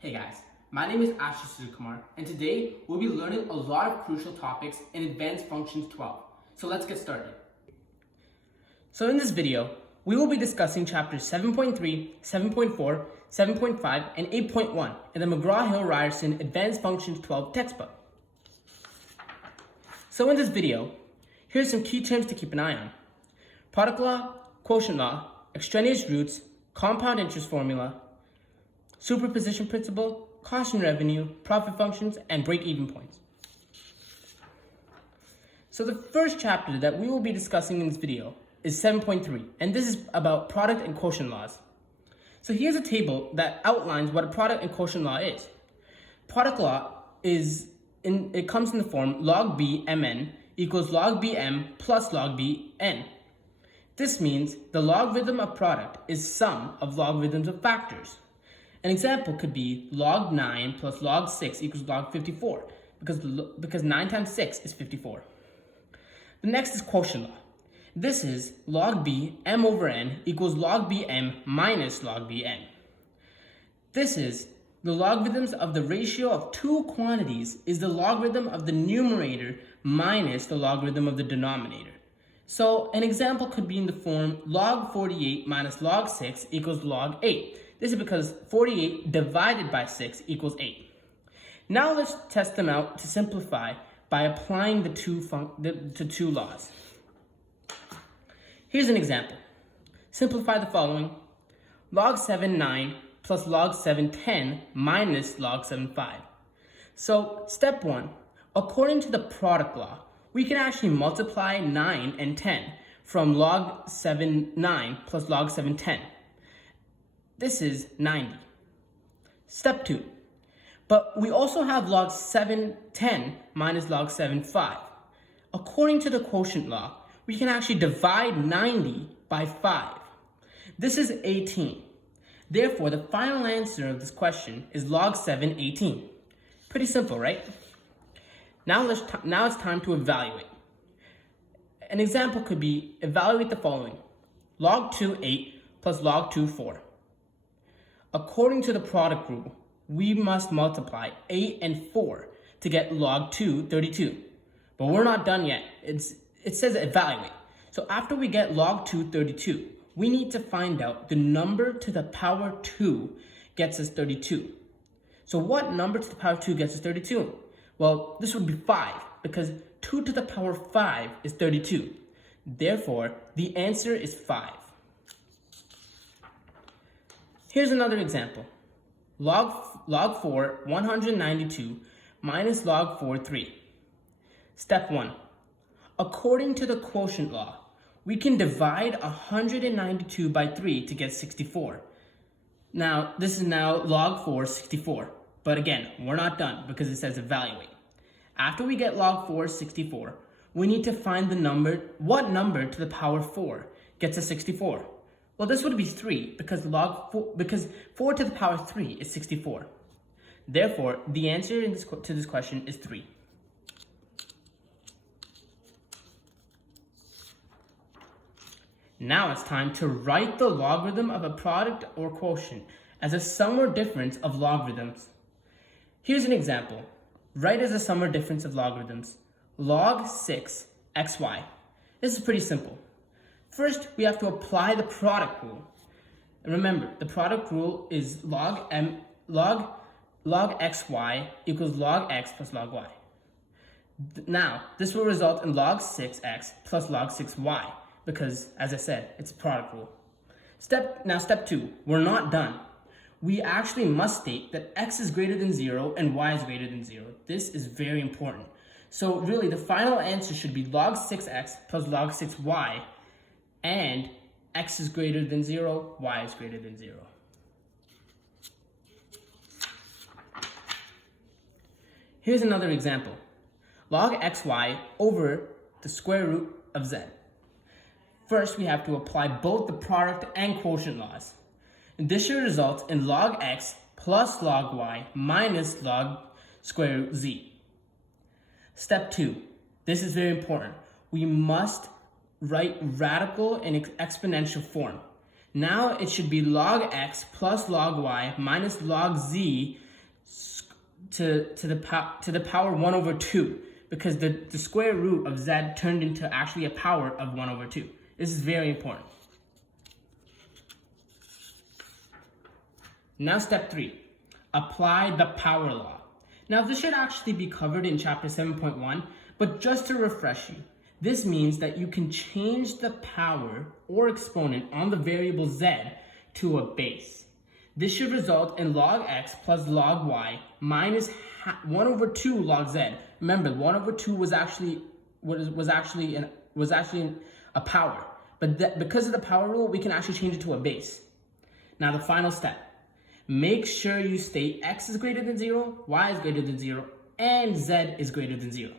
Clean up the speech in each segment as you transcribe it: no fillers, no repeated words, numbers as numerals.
Hey guys, my name is Ashish Suzukumar, and today we'll be learning a lot of crucial topics in Advanced Functions 12. So let's get started. So in this video, we will be discussing chapters 7.3, 7.4, 7.5, and 8.1 in the McGraw-Hill Ryerson Advanced Functions 12 textbook. So in this video, here's some key terms to keep an eye on: product law, quotient law, extraneous roots, compound interest formula, superposition principle, cost and revenue, profit functions, and break-even points. So the first chapter that we will be discussing in this video is 7.3, and this is about product and quotient laws. So here's a table that outlines what a product and quotient law is. Product law it comes in the form log b mn equals log b m plus log b n. This means the logarithm of product is sum of logarithms of factors. An example could be log 9 plus log 6 equals log 54, because 9 times 6 is 54. The next is quotient law. This is log b m over n equals log b m minus log b n. This is the logarithms of the ratio of two quantities is the logarithm of the numerator minus the logarithm of the denominator. So an example could be in the form log 48 minus log 6 equals log 8. This is because 48 divided by 6 equals 8. Now let's test them out to simplify by applying the two laws. Here's an example. Simplify the following: log 7 9 plus log 7 10 minus log 7 5. So step 1, according to the product law, we can actually multiply 9 and 10 from log 7 9 plus log 7 10. This is 90. Step 2. But we also have log 7 10 minus log 7 5. According to the quotient law, we can actually divide 90 by 5. This is 18. Therefore, the final answer of this question is log 7 18. Pretty simple, right? Now it's time to evaluate. An example could be evaluate the following: log 2 8 plus log 2 4. According to the product rule, we must multiply 8 and 4 to get log 2 32. But we're not done yet. It says evaluate. So after we get log 2 32, we need to find out the number to the power 2 gets us 32. So what number to the power 2 gets us 32? Well, this would be 5, because 2 to the power 5 is 32. Therefore, the answer is 5. Here's another example. Log 4 192 minus log 4 3. Step 1. According to the quotient law, we can divide 192 by 3 to get 64. Now, this is now log 4 64. But again, we're not done because it says evaluate. After we get log 4 64, we need to find what number to the power 4 gets us 64. Well, this would be 3 because 4 to the power 3 is 64. Therefore, the answer to this question is 3. Now it's time to write the logarithm of a product or quotient as a sum or difference of logarithms. Here's an example. Write as a sum or difference of logarithms log 6 xy. This is pretty simple. First, we have to apply the product rule. And remember, the product rule is log xy equals log x plus log y. Now, this will result in log 6x plus log 6y because, as I said, it's a product rule. Step 2, we're not done. We actually must state that x is greater than 0 and y is greater than 0. This is very important. So really, the final answer should be log 6x plus log 6y, and x is greater than 0, y is greater than 0. Here's another example. Log xy over the square root of z. First, we have to apply both the product and quotient laws. And this should result in log x plus log y minus log square root z. Step 2. This is very important. We must write radical in exponential form. Now it should be log x plus log y minus log z to the power 1 over 2, because the square root of z turned into actually a power of 1 over 2. This is very important. Now step 3, apply the power law. Now this should actually be covered in chapter 7.1, but just to refresh you, this means that you can change the power or exponent on the variable z to a base. This should result in log x plus log y minus 1 over 2 log z. Remember, 1 over 2 was actually a power, but because of the power rule, we can actually change it to a base. Now the final step. Make sure you state x is greater than 0, y is greater than 0, and z is greater than 0.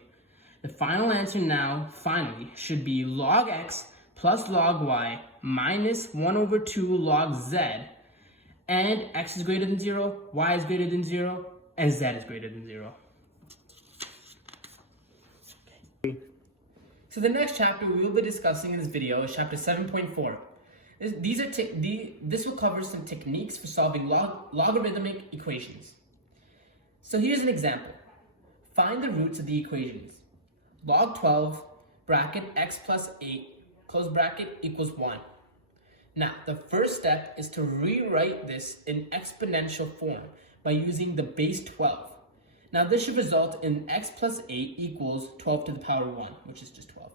The final answer now, finally, should be log x plus log y minus 1 over 2 log z, and x is greater than 0, y is greater than 0, and z is greater than 0. Okay. So the next chapter we will be discussing in this video is chapter 7.4. This will cover some techniques for solving logarithmic equations. So here's an example. Find the roots of the equations. Log 12 bracket x plus 8 close bracket equals 1. Now the first step is to rewrite this in exponential form by using the base 12. Now this should result in x plus 8 equals 12 to the power 1, which is just 12.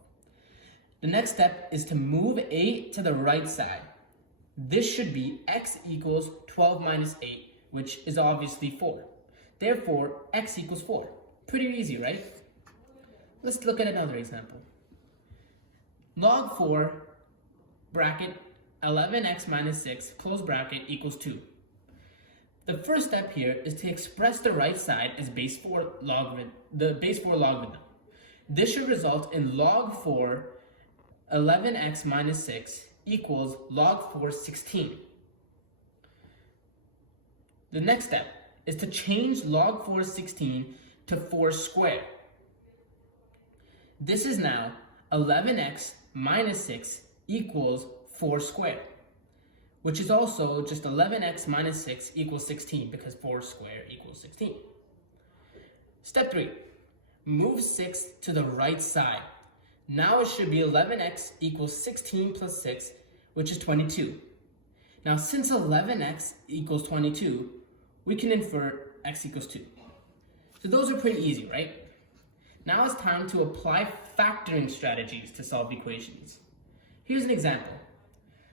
The next step is to move 8 to the right side. This should be x equals 12 minus 8, which is obviously 4. Therefore, x equals 4. Pretty easy, right? Let's look at another example. Log 4 bracket 11x minus 6 close bracket equals 2. The first step here is to express the right side as base 4 logarithm, the base 4 logarithm. This should result in log 4 11x minus 6 equals log 4 16. The next step is to change log 4 16 to 4 squared. This is now 11x minus 6 equals 4 squared, which is also just 11x minus 6 equals 16 because 4 squared equals 16. Step 3, move 6 to the right side. Now it should be 11x equals 16 plus 6, which is 22. Now since 11x equals 22, we can infer x equals 2. So those are pretty easy, right? Now it's time to apply factoring strategies to solve equations. Here's an example.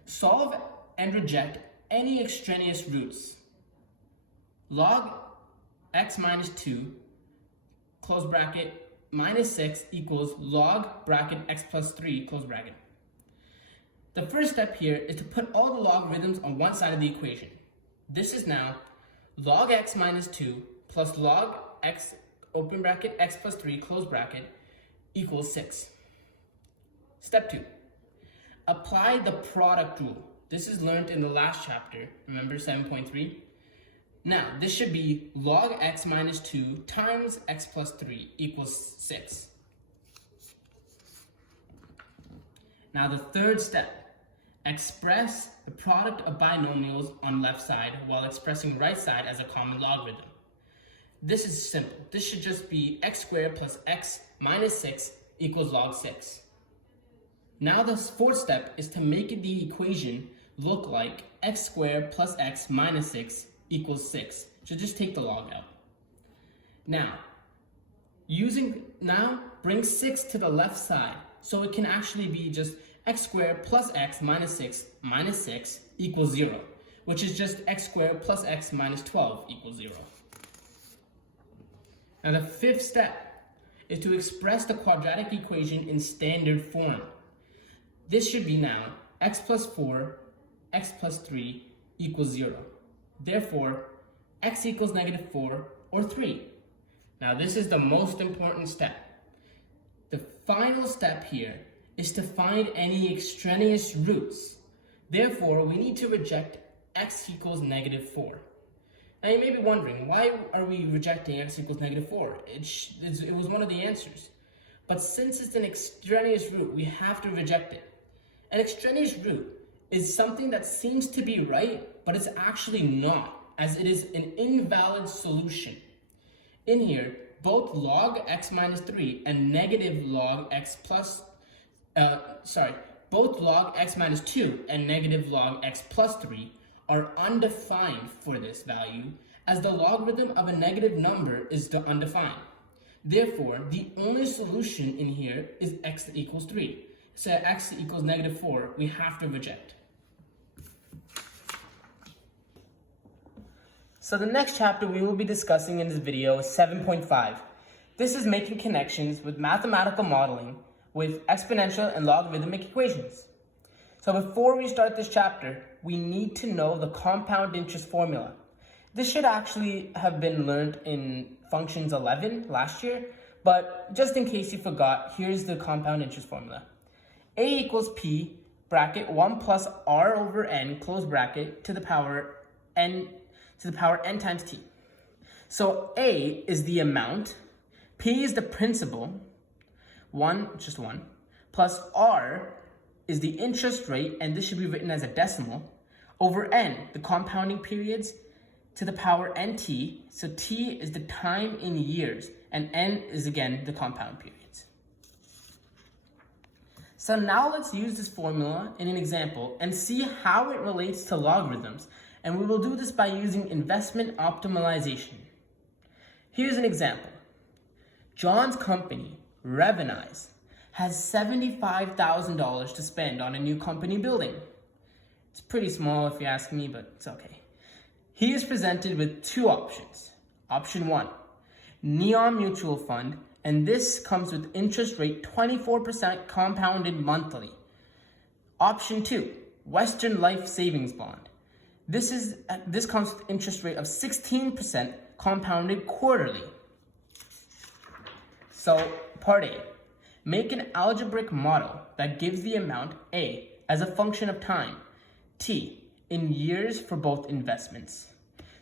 Solve and reject any extraneous roots. Log x minus 2, close bracket, minus 6 equals log bracket x plus 3, close bracket. The first step here is to put all the logarithms on one side of the equation. This is now log x minus 2 plus log x, open bracket, x plus 3, close bracket, equals 6. Step 2, apply the product rule. This is learned in the last chapter, remember 7.3? Now, this should be log x minus 2 times x plus 3 equals 6. Now the third step, express the product of binomials on left side while expressing right side as a common logarithm. This is simple. This should just be x squared plus x minus 6 equals log 6. Now the fourth step is to make the equation look like x squared plus x minus 6 equals 6. So just take the log out. Now, bring 6 to the left side, so it can actually be just x squared plus x minus 6 equals 0, which is just x squared plus x minus 12 equals 0. Now the fifth step is to express the quadratic equation in standard form. This should be now x plus 4, x plus 3 equals 0. Therefore, x equals negative 4 or 3. Now this is the most important step. The final step here is to find any extraneous roots. Therefore, we need to reject x equals negative 4. Now you may be wondering, why are we rejecting x equals negative 4? It was one of the answers. But since it's an extraneous root, we have to reject it. An extraneous root is something that seems to be right, but it's actually not, as it is an invalid solution. In here, both log x minus 3 and negative log x plus, both log x minus 2 and negative log x plus 3 are undefined for this value, as the logarithm of a negative number is undefined. Therefore, the only solution in here is x equals 3. So x equals negative 4, we have to reject. So the next chapter we will be discussing in this video is 7.5. This is making connections with mathematical modeling with exponential and logarithmic equations. So before we start this chapter, we need to know the compound interest formula. This should actually have been learned in functions 11 last year, but just in case you forgot, here's the compound interest formula. A equals P, bracket 1 plus R over N, close bracket, to the power N times T. So A is the amount, P is the principal, just 1, plus R is the interest rate, and this should be written as a decimal, over N, the compounding periods, to the power NT. So T is the time in years, and N is again the compound periods. So now let's use this formula in an example and see how it relates to logarithms. And we will do this by using investment optimization. Here's an example. John's company, Revenize, has $75,000 to spend on a new company building. It's pretty small if you ask me, but it's okay. He is presented with two options. Option 1, Neon Mutual Fund, and this comes with interest rate 24% compounded monthly. Option 2, Western Life Savings Bond. This comes with interest rate of 16% compounded quarterly. So, part A, make an algebraic model that gives the amount A as a function of time, T, in years for both investments.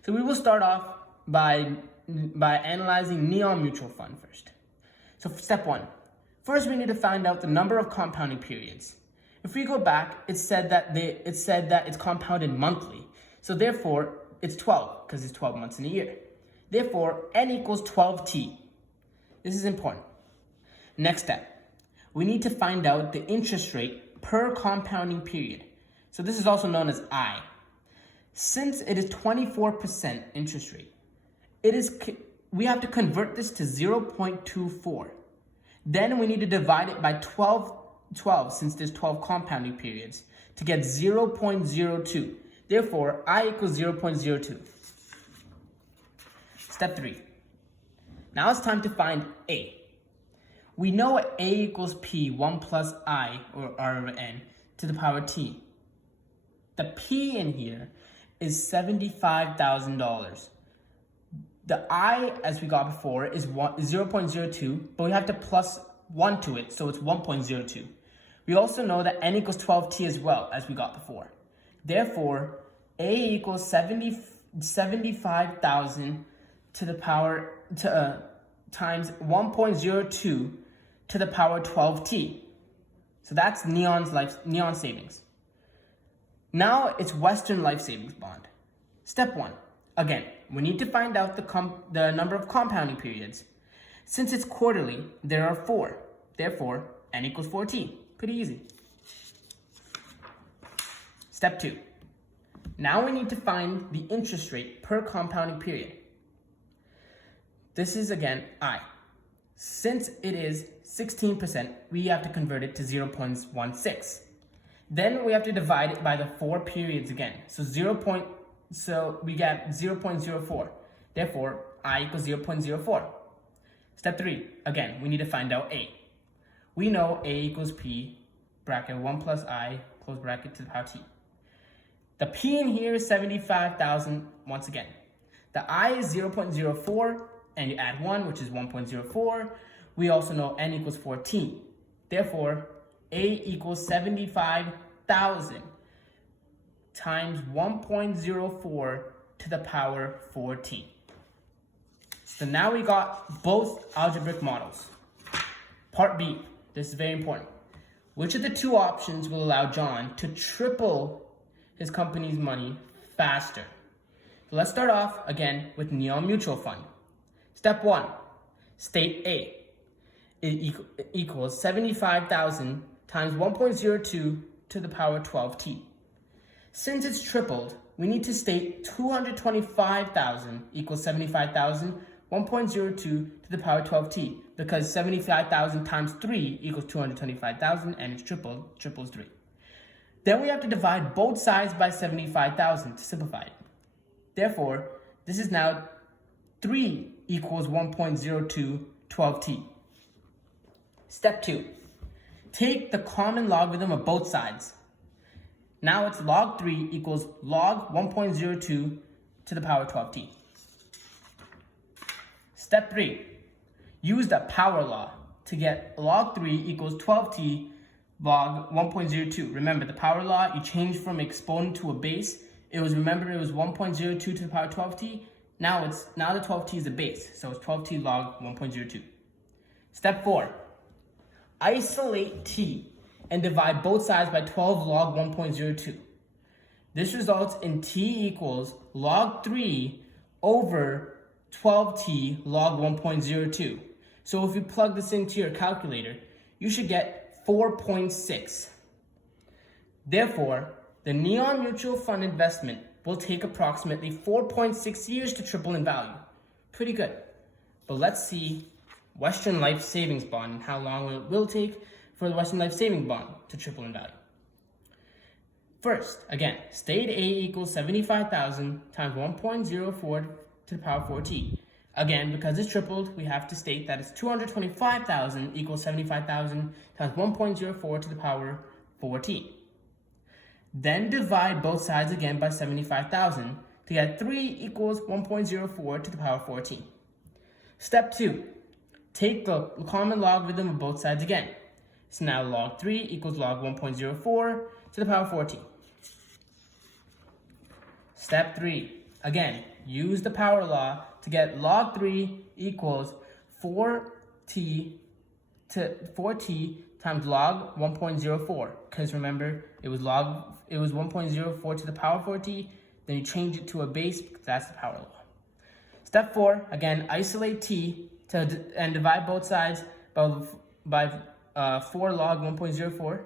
So we will start off by analyzing Neon Mutual Fund first. So step 1, first we need to find out the number of compounding periods. If we go back, it said that it's compounded monthly. So therefore, it's 12, because it's 12 months in a year. Therefore, N equals 12T. This is important. Next step, we need to find out the interest rate per compounding period. So this is also known as I. Since it is 24% interest rate, we have to convert this to 0.24. Then we need to divide it by 12 since there's 12 compounding periods to get 0.02. Therefore, I equals 0.02. Step 3. Now it's time to find A. We know A equals P, 1 plus I, or R over N, to the power T. The P in here is $75,000. The I, as we got before, is 0.02, but we have to plus 1 to it, so it's 1.02. We also know that N equals 12T as well, as we got before. Therefore, A equals 75,000 to the power times 1.02 to the power 12T. So that's Neon Savings. Now it's Western Life Savings Bond. Step 1. Again, we need to find out the number of compounding periods. Since it's quarterly, there are 4. Therefore, N equals 4T. Pretty easy. Step 2. Now we need to find the interest rate per compounding period. This is again I. Since it is 16%, we have to convert it to 0.16. Then we have to divide it by the 4 periods again. So we get 0.04. Therefore, I equals 0.04. Step 3. Again, we need to find out A. We know A equals P, bracket 1 plus I, close bracket to the power T. The P in here is 75,000 once again. The I is 0.04, and you add 1, which is 1.04. We also know N equals 14. Therefore, A equals 75,000 times 1.04 to the power 14. So now we got both algebraic models. Part B, this is very important. Which of the two options will allow John to triple his company's money faster? So let's start off again with Neon Mutual Fund. Step 1, state A equals 75,000 times 1.02 to the power 12t. Since it's tripled, we need to state 225,000 equals 75,000, 1.02 to the power 12t, because 75,000 times 3 equals 225,000, and it's triples 3. Then we have to divide both sides by 75,000 to simplify it. Therefore, this is now 3 equals 1.02 12t. Step 2, take the common logarithm of both sides. Now it's log 3 equals log 1.02 to the power 12t. Step 3, use the power law to get log 3 equals 12t log 1.02. Remember, the power law, you change from exponent to a base. It was 1.02 to the power 12t. Now the 12t is a base, so it's 12t log 1.02. Step 4, isolate t and divide both sides by 12 log 1.02. This results in t equals log 3 over 12t log 1.02. So if you plug this into your calculator, you should get 4.6. Therefore, the Neon Mutual Fund investment will take approximately 4.6 years to triple in value. Pretty good. But let's see Western Life Savings Bond and how long it will take for the Western Life Savings Bond to triple in value. First, again, state A equals 75,000 times 1.04 to the power 4t. Again, because it's tripled, we have to state that it's 225,000 equals 75,000 times 1.04 to the power 4t. Then divide both sides again by 75,000 to get 3 equals 1.04 to the power 4t. Step 2, take the common logarithm of both sides again. So now log 3 equals log 1.04 to the power 4t. Step 3, again, use the power law to get log 3 equals 4t times log 1.04. Because remember, it was 1.04 to the power 4t, then you change it to a base because that's the power law. Step 4, again, isolate t and divide both sides by 4 log 1.04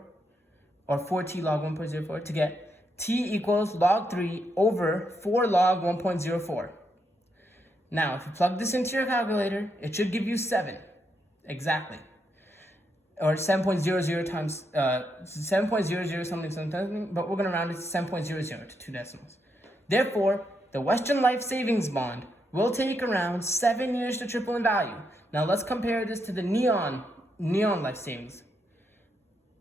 or 4t log 1.04 to get t equals log 3 over 4 log 1.04. Now, if you plug this into your calculator, it should give you 7, exactly. Or 7.00 times, 7.00 something, but we're going to round it to 7.00 to 2 decimals. Therefore, the Western Life Savings Bond will take around 7 years to triple in value. Now let's compare this to the Neon Life Savings.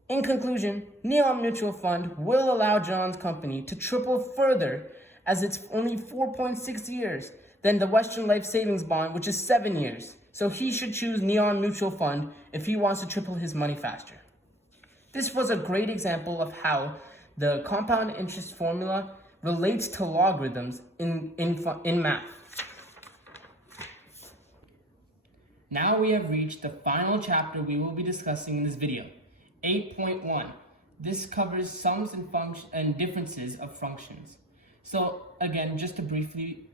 In conclusion, Neon Mutual Fund will allow John's company to triple further, as it's only 4.6 years than the Western Life Savings Bond, which is 7 years. So he should choose Neon Mutual Fund if he wants to triple his money faster. This was a great example of how the compound interest formula relates to logarithms in math. Now we have reached the final chapter we will be discussing in this video, 8.1. This covers sums and differences of functions. So again, just to briefly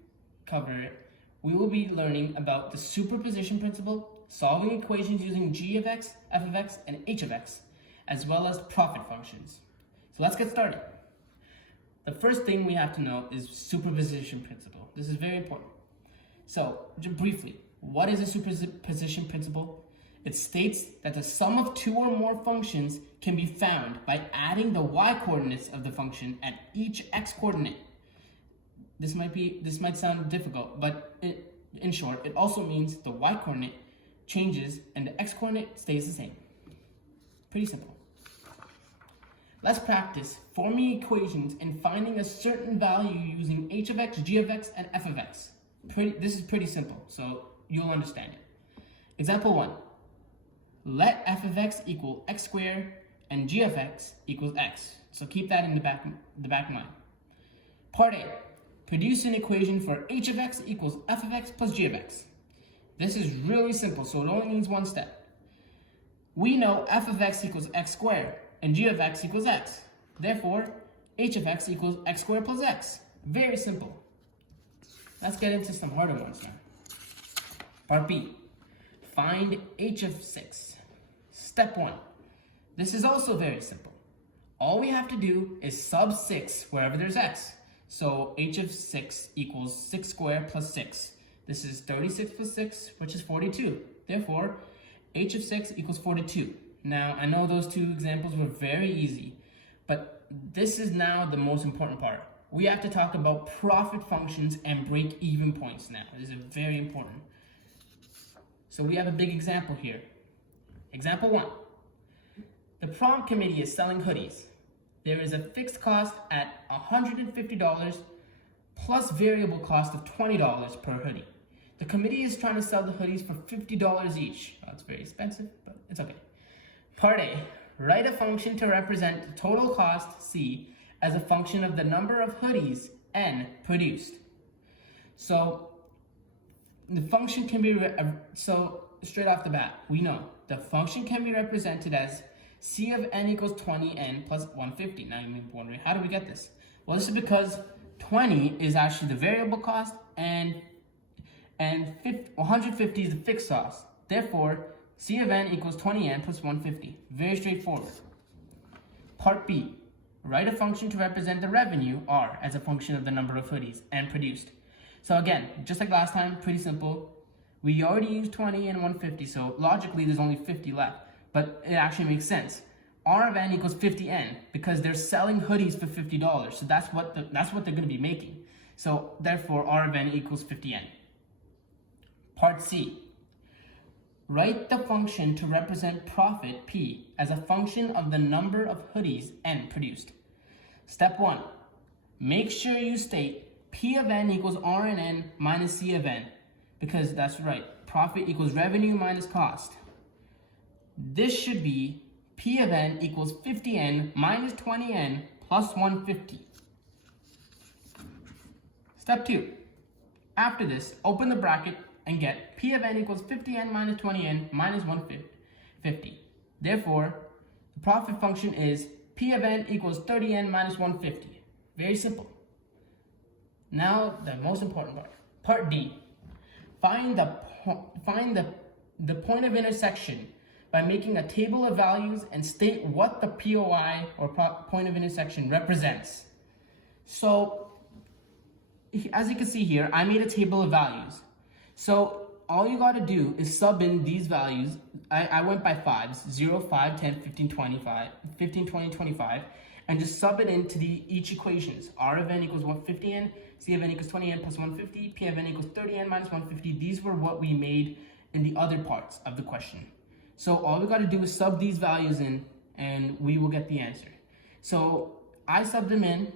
cover it, we will be learning about the superposition principle, solving equations using g of x, f of x, and h of x, as well as profit functions. So let's get started. The first thing we have to know is superposition principle. This is very important. So, just briefly, what is a superposition principle? It states that the sum of 2 or more functions can be found by adding the y-coordinates of the function at each x-coordinate. This might sound difficult, but in short, it also means the y-coordinate changes and the x-coordinate stays the same. Pretty simple. Let's practice forming equations and finding a certain value using h of x, g of x, and f of x. This is pretty simple, so you'll understand it. Example 1. Let f of x equal x squared and g of x equals x. So keep that in the back of mind. Part A. Produce an equation for h of x equals f of x plus g of x. This is really simple, so it only needs one step. We know f of x equals x squared and g of x equals x. Therefore, h of x equals x squared plus x. Very simple. Let's get into some harder ones now. Part B, find h of 6. Step 1. This is also very simple. All we have to do is sub 6 wherever there's x. So h of 6 equals 6 squared plus 6. This is 36 plus 6, which is 42. Therefore, h of 6 equals 42. Now, I know those two examples were very easy, but this is now the most important part. We have to talk about profit functions and break-even points now. This is very important. So we have a big example here. Example 1. The prom committee is selling hoodies. There is a fixed cost at $150 plus variable cost of $20 per hoodie. The committee is trying to sell the hoodies for $50 each. That's very expensive, but it's okay. Part A, write a function to represent the total cost, C, as a function of the number of hoodies, N, produced. So the function can be, straight off the bat, we know the function can be represented as C of N equals 20N plus 150. Now you may be wondering, how do we get this? Well, this is because 20 is actually the variable cost and 150 is the fixed cost. Therefore, C of N equals 20N plus 150. Very straightforward. Part B, write a function to represent the revenue, R, as a function of the number of hoodies, N produced. So again, just like last time, pretty simple. We already used 20 and 150, so logically there's only 50 left. But it actually makes sense. R of N equals 50N because they're selling hoodies for $50. So that's what they're going to be making. So therefore, R of N equals 50N. Part C. Write the function to represent profit, P, as a function of the number of hoodies, N, produced. Step 1. Make sure you state P of N equals R and N minus C of N, because that's right. Profit equals revenue minus cost. This should be P of N equals 50N minus 20N plus 150. Step 2. After this, open the bracket and get P of N equals 50N minus 20N minus 150. Therefore, the profit function is P of N equals 30N minus 150. Very simple. Now, the most important part. Part D. Find the point of intersection by making a table of values and state what the POI or point of intersection represents. So, as you can see here, I made a table of values. So all you got to do is sub in these values. I went by 5s, 0, 5, 10, 15, 25, 15, 20, 25, and just sub it into each equations. R of N equals 150N, C of N equals 20N plus 150, P of N equals 30N minus 150. These were what we made in the other parts of the question. So all we got to do is sub these values in, and we will get the answer. So I subbed them in,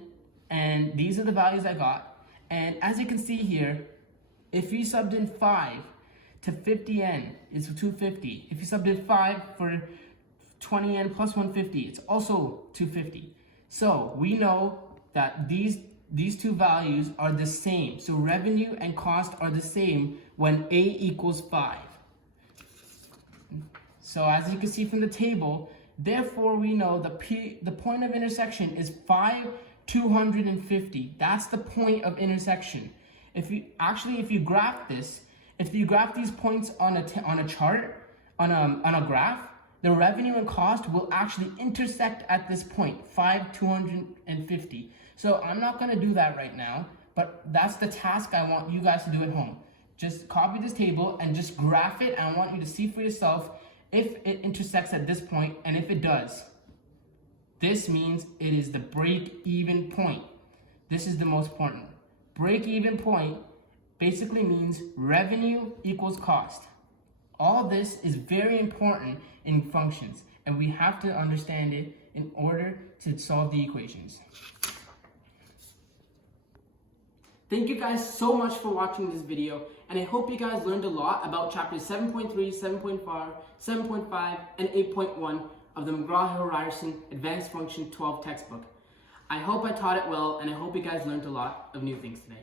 and these are the values I got. And as you can see here, if you subbed in 5 to 50N, it's 250. If you subbed in 5 for 20N plus 150, it's also 250. So we know that these two values are the same. So revenue and cost are the same when A equals 5. So as you can see from the table, therefore we know the point of intersection is 5, 250. That's the point of intersection. If you graph this, if you graph these points on a chart, on a graph, the revenue and cost will actually intersect at this point, 5, 250. So I'm not going to do that right now, but that's the task I want you guys to do at home. Just copy this table and just graph it. I want you to see for yourself if it intersects at this point, and if it does, this means it is the break-even point. This is the most important. Break-even point basically means revenue equals cost. All this is very important in functions, and we have to understand it in order to solve the equations. Thank you guys so much for watching this video, and I hope you guys learned a lot about chapters 7.3, 7.5, 7.5, and 8.1 of the McGraw Ryerson Advanced Function 12 textbook. I hope I taught it well, and I hope you guys learned a lot of new things today.